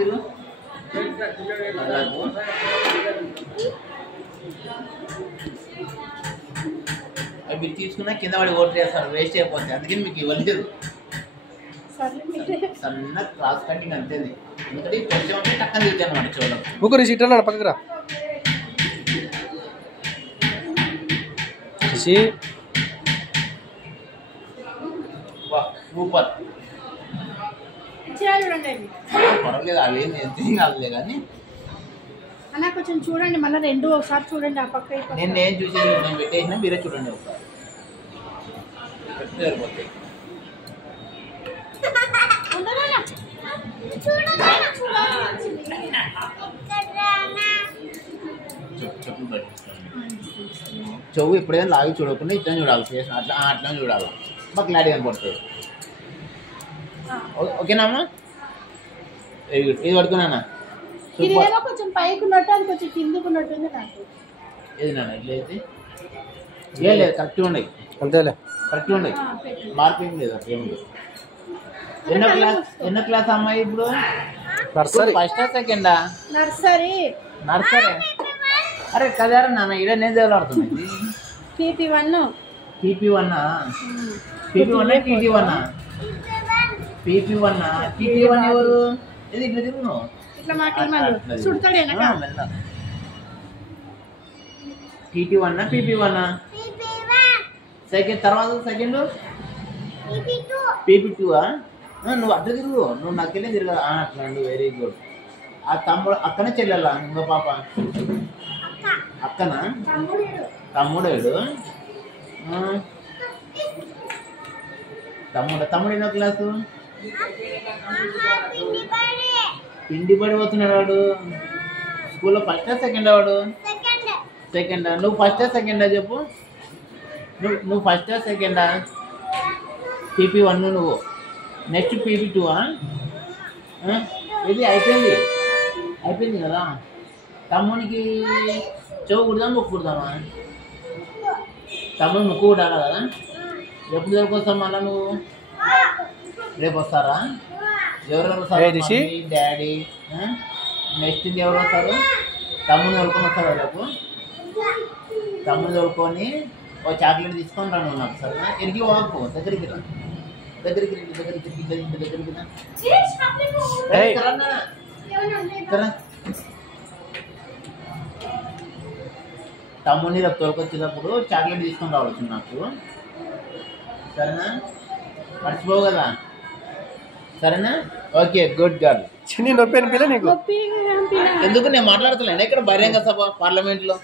తిరుగు అవి మీరు తీసుకున్నా కింద వాడి ఓట్లు వేస్తారు, వేస్ట్ అయిపోతుంది. అందుకని మీకు ఇవ్వలేదు. సన్న క్రాస్ కటింగ్ అంతేది. ఎందుకంటే కొంచెం ఉంటే టక్కన తిరుగుతాయి అన్నమాట. చూడండి ముగ్గురు సీట్ అన్నాడు పక్కకు రా. సూపర్. పర్వాలేదు, అవి ఏం కాదులే కానీ అలా కొంచెం చూడండి, మళ్ళీ రెండు ఒకసారి చూడండి. ఆ పక్క నేను చూసి నేను పెట్టేసిన, మీరే చూడండి ఒకసారి. సరిపోతాయి. చెవు ఎప్పుడైనా లాగి చూడకుండా ఇట్లా చూడాలి, ఫేస్ అట్లా అట్లా చూడాలి. మాకు క్లారిటీ కనపడుతుంది. ఓకేనామ్మా? ఇది పడుకున్నానా? కొంచెం పైకి ఉన్నట్టు, అది కొంచెం కిందకు ఉన్నట్టుంది నాకు. ఏది నాన్న ఇట్లయితే ఏం లేదు, కరెక్ట్గా ఉండయి. అంతేలే, కరెక్ట్గా ఉండయి. మార్కింగ్ లేదు, అట్లా ఏమి లేదు. ఎన్నో క్లాస్ అమ్మాయి ఇప్పుడు? నర్సరీ. ఫస్టా సెకండా? నర్సరీ. అరే కదారా నాన్న, ఇడ నేను చదవాడుతుంది. PP1 PP1 ఎవరు? ఇది ఇట్లా తిరుగు. ఇట్లా మాట్లాడు సుడతాడేనా? PP1 second. తర్వాత సెకండ్ PP2. నువ్వు అట్లా తిరుగు, నువ్వు నాకెళ్ళి తిరగ. అట్లా వెరీ గుడ్. ఆ తమ్ముడు అక్కనే చెల్లెలా? ఇంకో పాప అక్కనా? తమ్ముడేడు. తమ్ముడు ఎన్నో క్లాసు? పిండి పడిపోతున్నాడు వాడు. స్కూల్లో ఫస్టా సెకండా వాడు? సెకండా. నువ్వు ఫస్టా సెకండా చెప్పు. నువ్వు ఫస్టా సెకండా? PP1 నువ్వు. Next PP2. ఇది అయిపోయింది కదా. తమ్మునికి చెవు కుడదాం, ముక్కు కుడదామా? తమ్ముడు ముక్కు కుట్టాలి కదా. ఎప్పుడు దొరికొస్తాం మళ్ళా? నువ్వు రేపు వస్తారా? ఎవరెవరు వస్తారు? డాడీ. నెక్స్ట్ ఎవరు వస్తారు? తమ్ముడు దొరుకుని వస్తారా రేపు? తమ్ముడు దొరుకుని ఓ చాక్లెట్ తీసుకొని రా నువ్వు నాకు. సరేనా? ఎరికి వాకు దగ్గరికి రా. దగ్గరికి తమ్ముడిని రేపు తోలుకొచ్చేటప్పుడు చాక్లెట్ తీసుకొని రావచ్చు నాకు. సరేనా? మర్చిపోవు కదా. సరేనా? Okay, good girl. చిన్ని నొప్పి అనిపించలే నీకు? ఎందుకు నేను మాట్లాడుతున్నాను ఇక్కడ బహిరంగ సభ పార్లమెంట్లో.